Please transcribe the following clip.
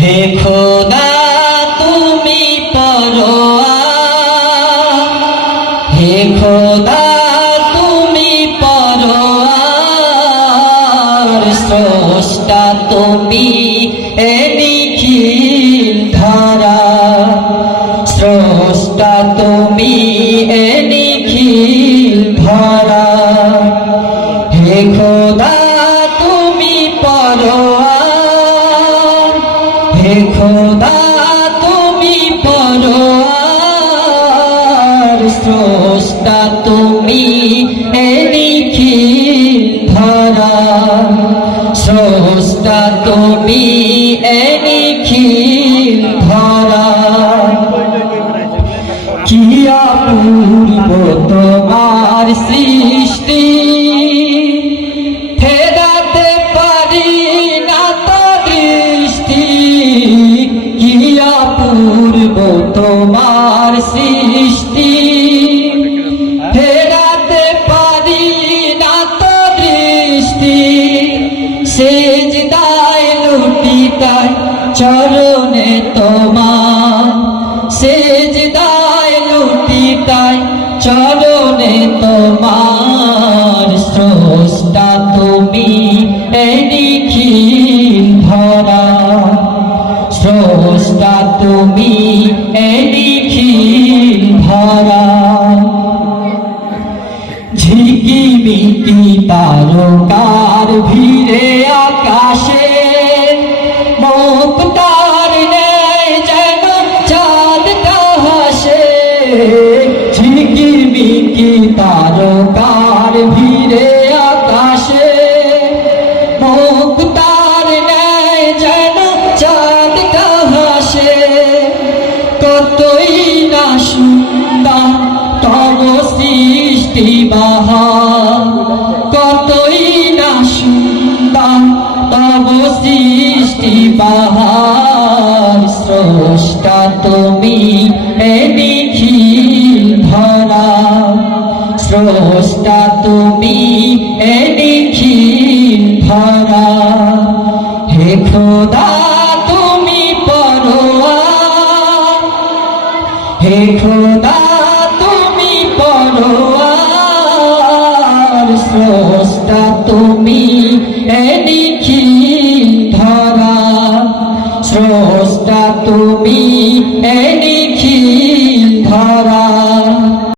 হে খোদা তুমি পরোয়ার, হে খোদা তুমি পরোয়ার, স্রষ্টা তুমি এ নিখিল ধরা, স্রষ্টা তুমি এ নিখিল ধরা। হে খোদা তুমি পরোয়ার, হে খোদা তুমি পরোয়ার, স্রষ্টা তুমি এ নিখিল ধরা, স্রষ্টা তুমি এ নিখিল ধরা। কি অপূর্ব তোমার সৃষ্টি, ফেরাতে পারি না তো দৃষ্টি। কি অপূর্ব তোমার সৃষ্টি, ফেরাতে পারি না তো দৃষ্টি। সেজদায় লুটিতাই চরণে তোমার, সেজদায় লুটিতাই চরণে তোমার, স্রষ্টা তুমি এ নিখিল ধরা, স্রষ্টা তুমি এ নিখিল ধরা। ঝিকিমিকি তারকার ভিড়ে আকাশে, মুক্তার নেয় যেন চাঁদটা হাসে। ঝিকিমিকি তারকার ভিড়ে আকাশে, মুক্তার নেয় যেন চাঁদটা হাসে। কতই না সুন্দর তব সৃষ্টি বাহার, কতই না সুন্দর তব সৃষ্টি বাহার, স্রষ্টা তুমি এ নিখিল ধরা, স্রষ্টা তুমি এ নিখিল ধরা। হে খোদা তুমি পরোয়ার, হে খোদা তুমি পরোয়ার,